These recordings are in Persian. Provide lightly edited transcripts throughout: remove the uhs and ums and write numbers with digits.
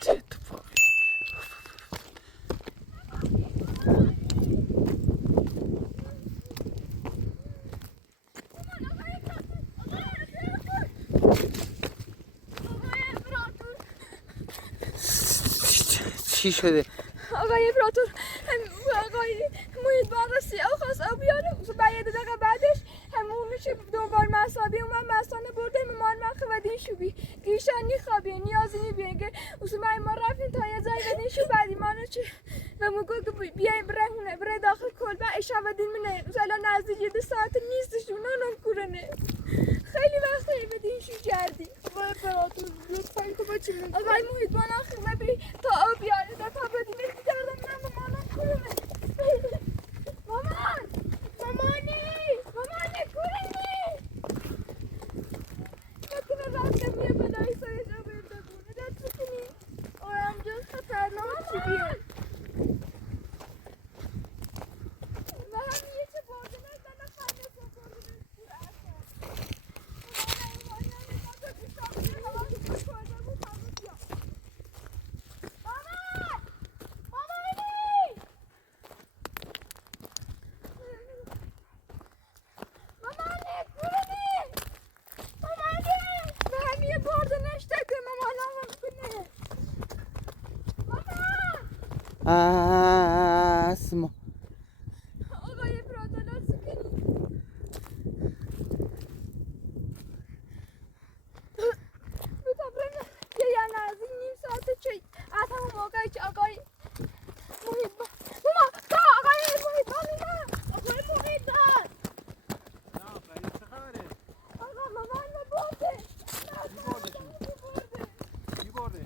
چه اتفاقی؟ چی شده؟ آقای امپراتور آقای محیط باقی سیاه خواست آب بیاره و یه دقیقه بعدش همونش دنبال مسابی اومد مستانه برده ممان مخه و دین شوبی گیشان نیخوابیه نیازی نیبیه اصلا ما رفتیم تا یه جایی بدین شو بعدی مانو چه و مگو بیایم بره داخل کلبه ایشا و دین منه اصلا نزدیک 2 ساعت نیستش اونو کرنه خیلی وقته بدین شو کردی آقای امپراتور لطفاً کمک کنید آقای محیط بالا خیمه بری تا آب بیاره تا بدین کردم من مامان کرنه مامان مامانی کرنه نکنه رفتم یه بلایی سرش آورده بود دست بکنی آرام جز خطرناک چی بیاد و همین چه بازه نزدن خانه سفرده بسکور اصلا اسما آقای برادر لطف کنید بطبرم یه نزدیک نیم ساعته چه از همون موقعی که آقای محیط ماما تا آقای محیط نه آقای محیط آقا مامان برده چی برده؟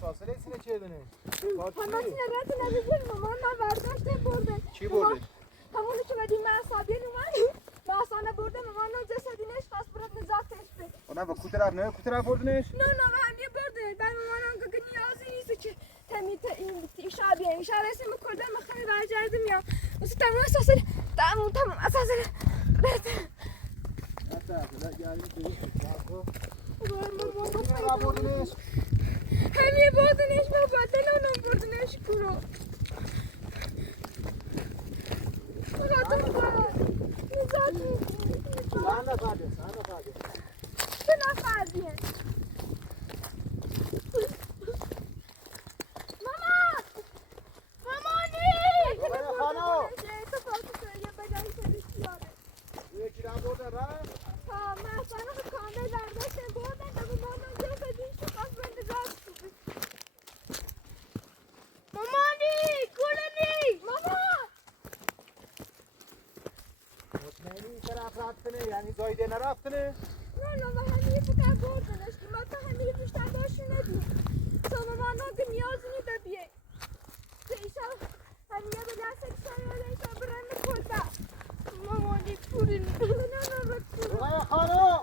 فاصله سینه چه دونه؟ همه سینه رد نمیزن مامان من برداشته برده چی برده؟ همونی که بدیم من حسابین اومد بحثانه برده مامان رو جسدینش خواست برد نزاکتش به اونا با کوتر نه کوتر بردنش؟ نه همیه برده بر مامان که نیازی نیست که تمیت این شابیه این شب اسم کلده مخنه برگردم یا واسه تمام اساسه تمام اساسه همیه بردنش بابا دلانم بردنش کرو چه نفردیه یکی را برده رفت؟ ها من اصلا کامل برداشتم بردن تا به مامان جا بدین تو خواست بنده راست کنه مامانی کلنی مامان مطمئنی این طرف رفتنه یعنی زایده نرفتنه؟ نه و همیه فکر بردنش که ما تا همیه بیشتر داشته ندیم تا مامان که نیازی نی ببیه که ایشا همیه به دست شایده ایشا برن کلبه مامانی پولی نه آقای خانو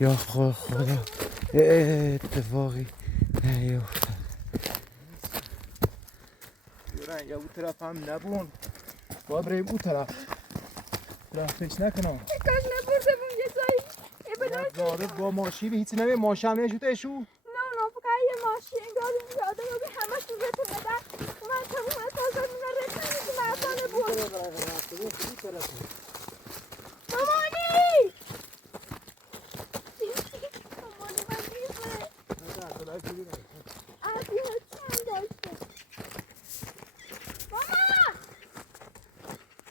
یا خدا اتفاقی نیفتاد یا اون طرف هم نبون باید بریم اون طرف فکر نکنم کاش نبرده بون یه جایی زاره با ماشی به هیچی نمیه ماشی هم نشوته اشو نه فقط یه ماشین داریم که آدم رو همش رو رتون بدن من تموم اصلا من رتون میگه مرسانه بود مامانی مامانی من نیسته عبیه چند داشته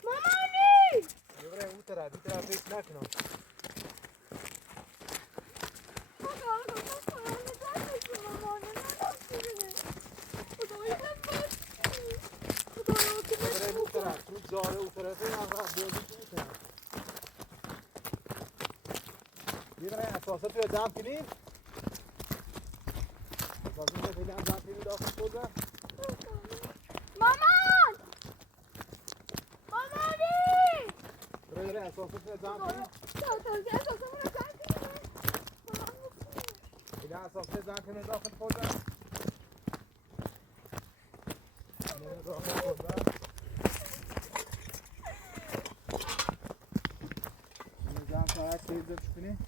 مامانی یه اون طرف فکر نکنم زاره اون طرفه یه برای اساسات رو دم کنیم اساسات رو دم کنیم داخل خودم. مامان مامانی برای اساسات نظام کنیم. اساسمون رو زن کنیم. این اساسات نظام کنیم داخل خودم. داخل خودم. نظام فقط سیزم کنیم.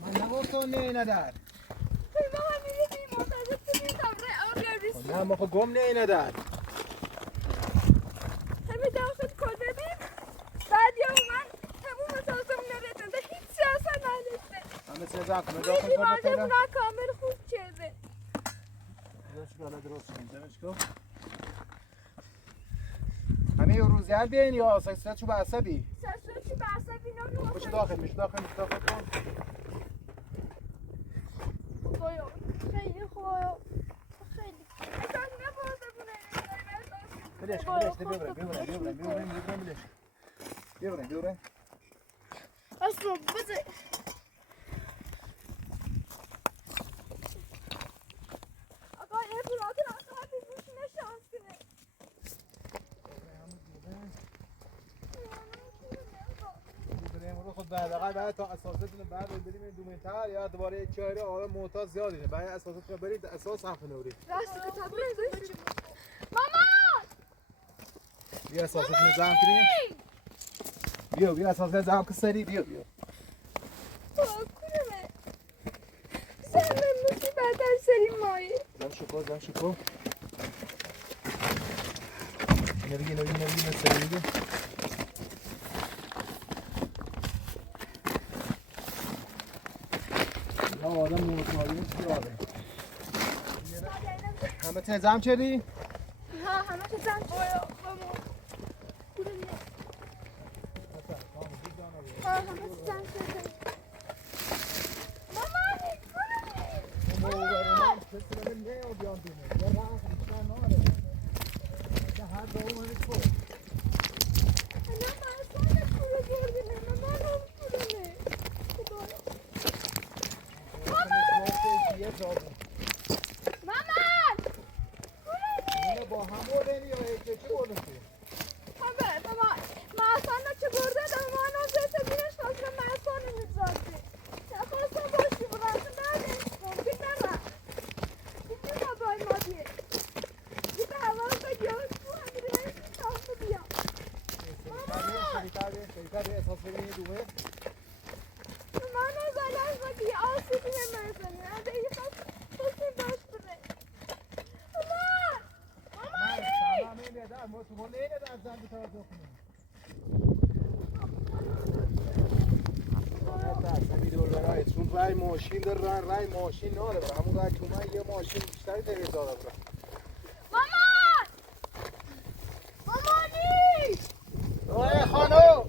من نگفتم نه ندار. مامان می‌بینی منتظر بودیم آبیاری. نه ما خب گم نه ندار. همه داخل کل ببین. بعد یا من همون مسافرمون نرسنده هیچ چیز اصلا نداشته. همه سیزم کنیم می‌بینی داخل خودم. مردمون کامل خوب چیزه. درست کنیم دمشکو. همه روزیار بیاین یا سکسفت چوب عصبی؟ سکسفت چوب عصبی نمی‌خوام. باشه داخل میشه داخل کن. خدایا خیلی خدایا خیلی اصلا نبازه بونه ببره اصلا بزه آقا یه برادر آقا بیبوش نشانس کنه خود بعد تا اساساتون بعد بریم دومتر یا دوباره یک چهره آره معتاد زیادینه بعد اساساتون برید اساس هم نوری راست کتاب بزنید مامان بیا اساساتون زدم کنیم بیا اساساتون زدم که سری بیا کنمه سرم مصیبت در سری مایی زم شکو نبی سری بگه آدم موتواری زیاده همه تنظیم کردی؟ ها همه تنظیم بایا مامان ها همه تنظیم کردی مامان رای ماشین دارن رای ماشین نداره همون رای تو من یه ماشین بیشتری داره داره مامان مامانی آه خانم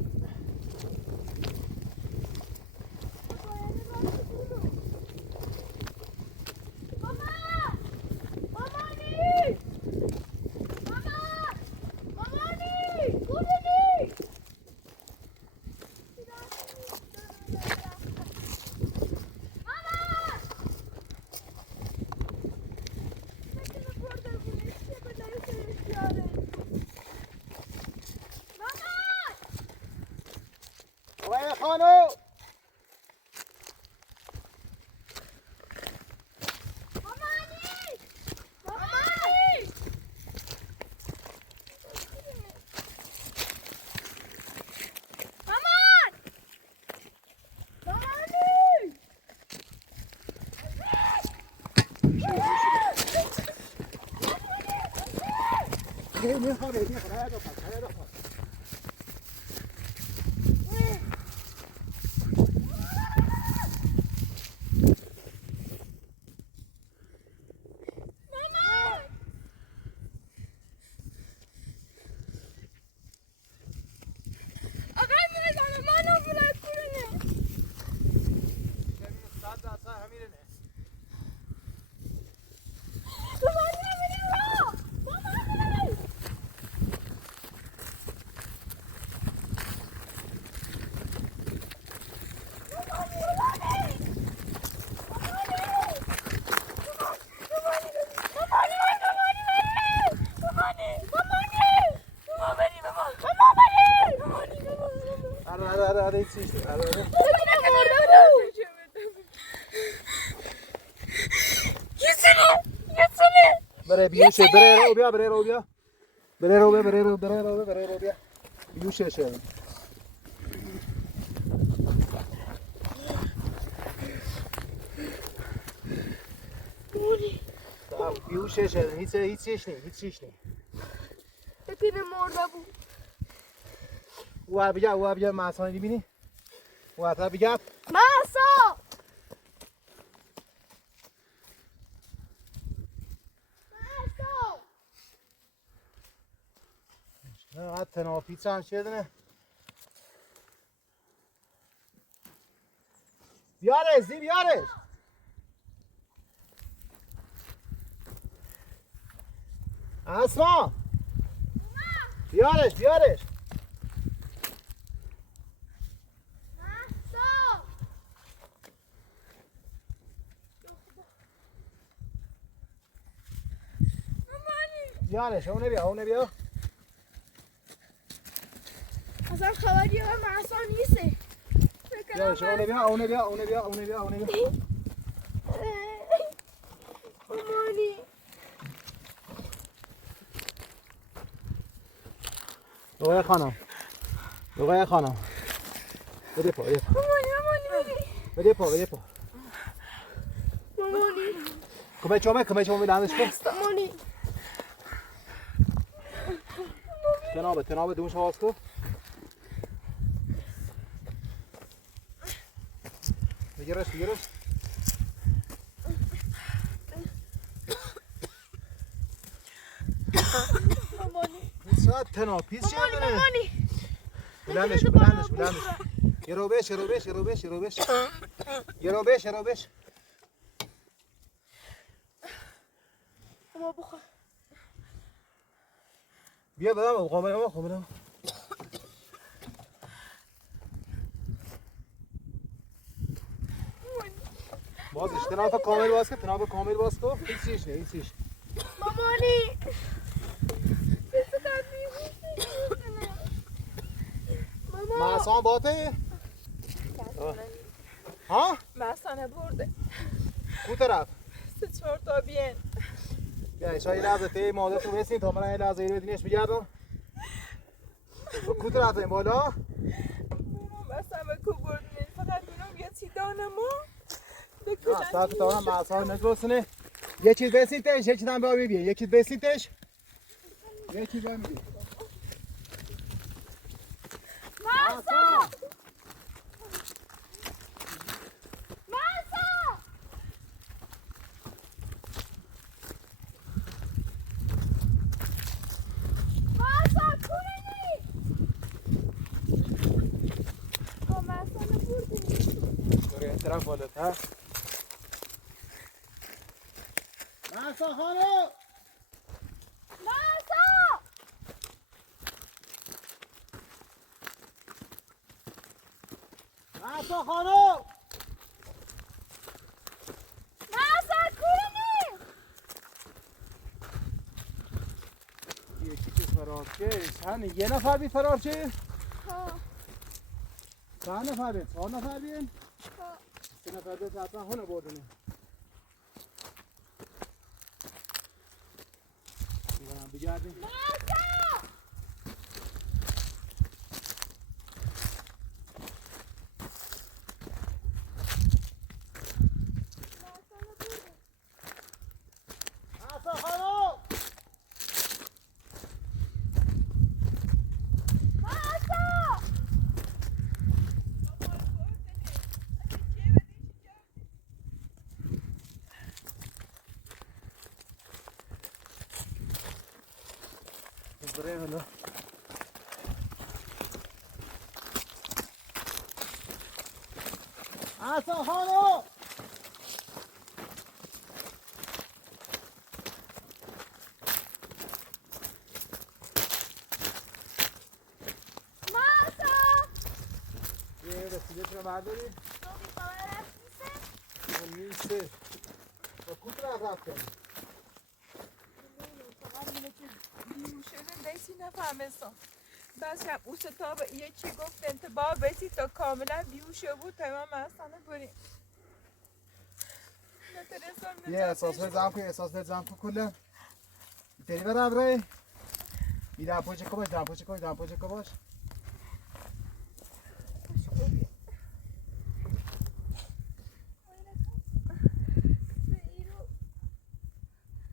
خانو ایسیشتی آره ببینم مرده بود. یه سنه بره بیوشه بره رو بیا بره رو بیا بره رو بیا بیوشه شه بیوشه شه هیچیش نی ببینم مرده بود. او بیا ماسان میبینی او تا بیا ماسا نه حتی نافیچ هم شده بیارش اسما بیارش بیارش اونه بیا اصلا خبری هم محسا نیسته. بیارش اونه بیا مامانی آقای خانم بده پا بده پا مامانی کمه چومه دانش کن مامانی تنابه دوش آواز کن بگیرش مامانی ساعت تناب پیس چیه دونه مامانی بلندش یه رو بش ماما بخور بیا بدم قامه بازش تناب کامل باز کن هیچیش مامانی ماسان باته ها مسانه برده کو طرف 3-4 تا بیان بیا شاید لحظه تی مادر تو بسین تا من این لحظه اینو بدینش بگردم کو طرف این بالا مسانه کو بردن فقط میرم یه چی دانمو ساعت تا من ماسان نگرسنه یه چیز بسین تش یه چیز هم بیا میبینی یکی بسین تش یه چیز بیا میبینی محسا طرف بالت ها ماسا خانم ماسا خانم یکی که فرار که یه نفر بی فرار چه؟ چند نفر بین؟ 4 نفر بین؟ 3 نفر بین حتما هونه بردونه میگنم بگردیم ماسا خانم برای حالا ماسا خانم یه رسیده رو برداری؟ نیسته با کود رو رفت کنی شده دیسی نفهمستم بس هم او ستاب یکی گفت انتباه بسی تا کاملا بیهوش بود تمام اصلا بریم یه احساس نظام که احساس نظام که کلا تری برابره میدم پوچه که باش دم پوچه که باش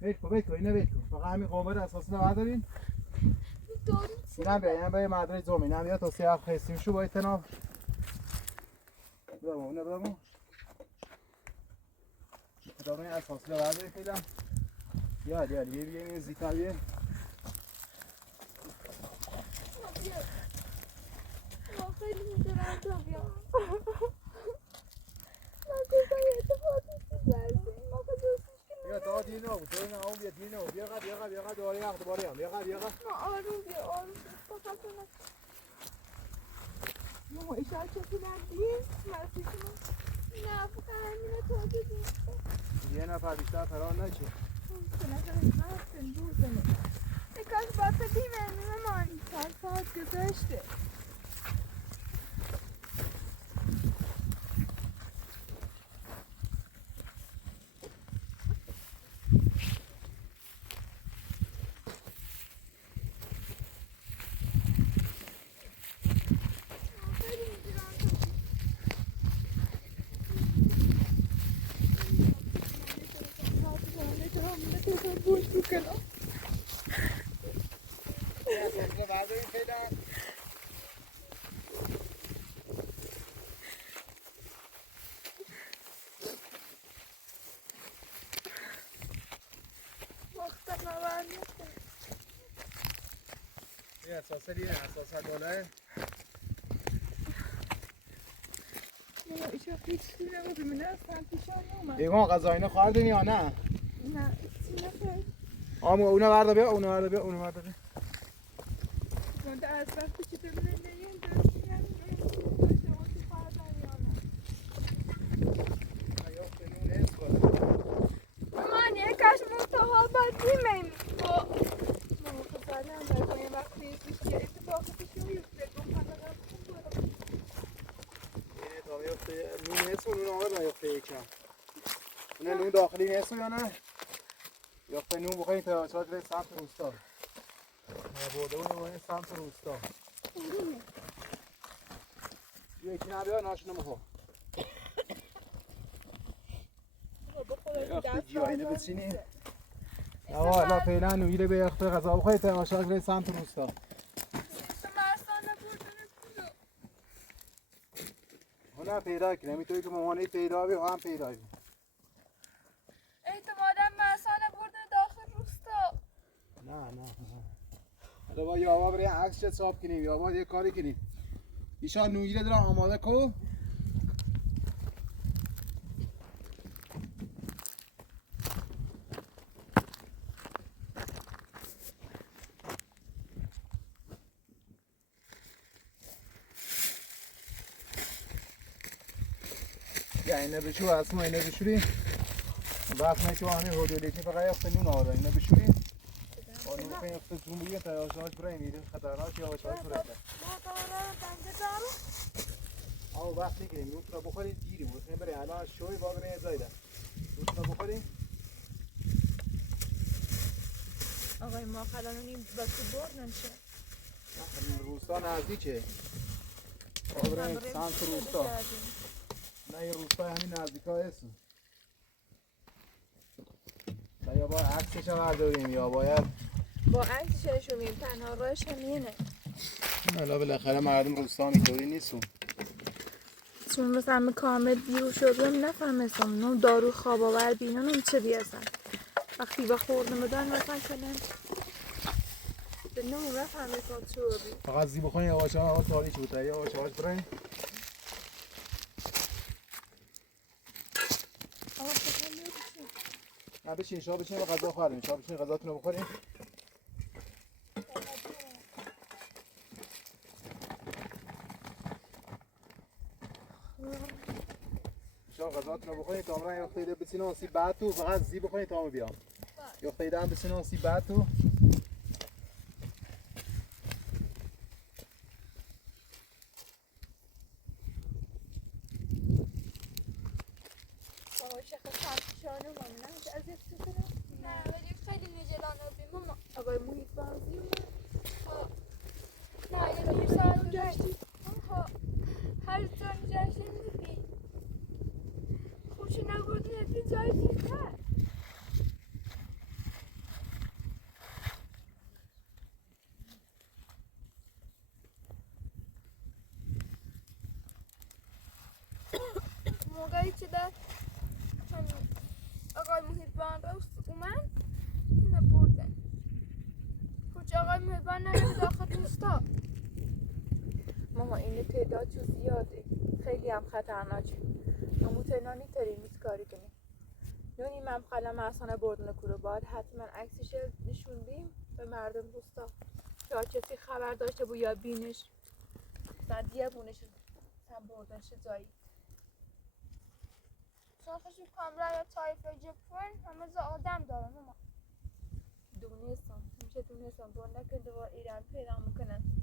بیت کو اینه بیت کو فقط همین قومه رو اساس نبردارین اینم به مدرسه زوم اینم یا تا سیاه خستیم شو با اتناب برامو اونه برامو کتابه این اساس نبرداری فیدم یا بیه این زیتا بیه خیلی میدونم تا بیام من گفتم اتفاقی چیز بیا تا دینو بود تو نه اون بیا دینو بیا قد دوباره یخ دوباره هم بیا قد آروم فقط ماما اشاره چطور بردیم؟ مرسی شما نه فقط همینه تازه دیم یه نفر بیشتر فرار نشه کاش باید بدیم مامان چند ساعت گذاشته اساسا بالاه ماما اشاره هیچ چیزی نبود ببینه اصلا پیشم اومد ایمان غذا اینا خواردین یا نه؟ نه چی نخیر اونو بردا بیا ماده از وقتی که ببینه نیم داشتی یعنی شما تو خوردن یا نه مامان یه کاش مستحال بدیم ماما خسالم باید با این وقتی پیش یه اتفاق پیش میفته نون هست و نون آور نیافته یکم اونه نون داخلی هست یا نه؟ یافته نون بخواهی تا شاید به سمت روستا برده اونه باید سمت روستا یکی نبیا ناشنه مخوا یافته جیاینه بسینی نه فعلا نویره به یخته غذا بخواهی تا شاید به سمت روستا نه پیدا کنه میتونی که مامانه پیدا بی هم پیدا بی احتمالا مسانه برده داخل روستا نه حالا با یاوا برای عکس چه صاحب کنیم یا باید یه کاری کنیم ایشان نویره دارم آماده کو اینه بشور اسما اینه بشوریم وقت نشو همین هدولی که فقط یخت نون آره اینه بشوریم با نون که یخت زوم بگیم تا یواشاش برای میره خطرناک یواشاش برای آو وقت نگیریم نون را بخوریم دیری بود خیلی برای الان شوی با برای زایده نون را بخوریم آقای ما خلانونی با تو بردن شه روستا نزدیکه برای سمت روستا نه یه روستا همین نزدیک ها هست یا باید عکسش هم برداریم یا باید با عکسش رو میم تنها راهش همینه حالا بالاخره مردم روستا میطوری نیستون چون مثلا کامل بیرو شدم نفهمستم نو دارو خواب آور بینم چه بیازم وقتی با خوردم بدن مثلا کنم به نو نفهمستم چه بی فقط زی بخواین یواش یواش تاریک بود یواش یواش برین نه بشین شما بشین و غذا خوریم شما بشین غذاتون رو بخوریم شما غذاتون رو بخوریم تا امران یخته ایده بسین آسی بعد تو فقط زی بخوریم تا همه بیام یخته ایده هم بسین آسی بعد تو تفتیشانه هم نه از یک سفره نه ولی خیلی نجلانه بیم ماما آقای محیط بازی نه یه دو ساعت گشتی هر جان جشن میبین خوشی نبودی یکی جای دیگر موقعی که در آقای محیطبان راست اومد نبردن کجا آقای محیطبان نرم داخل روستا ماما این تعداد چو زیاده خیلی هم خطرناکه اما تنها نیتاری نیست کاری کنیم نونی من خلم اصلا بردن کرو باید حتما عکسش نشون بیم به مردم روستا تا کسی خبر داشته بود یا بینش دیگه بونش هم بردنش جایی سرخشی کامرای یا تایفه جپن همه زا آدم دارن اما دونستم میشه دونستم دون نکنده و ایران پیدا میکنن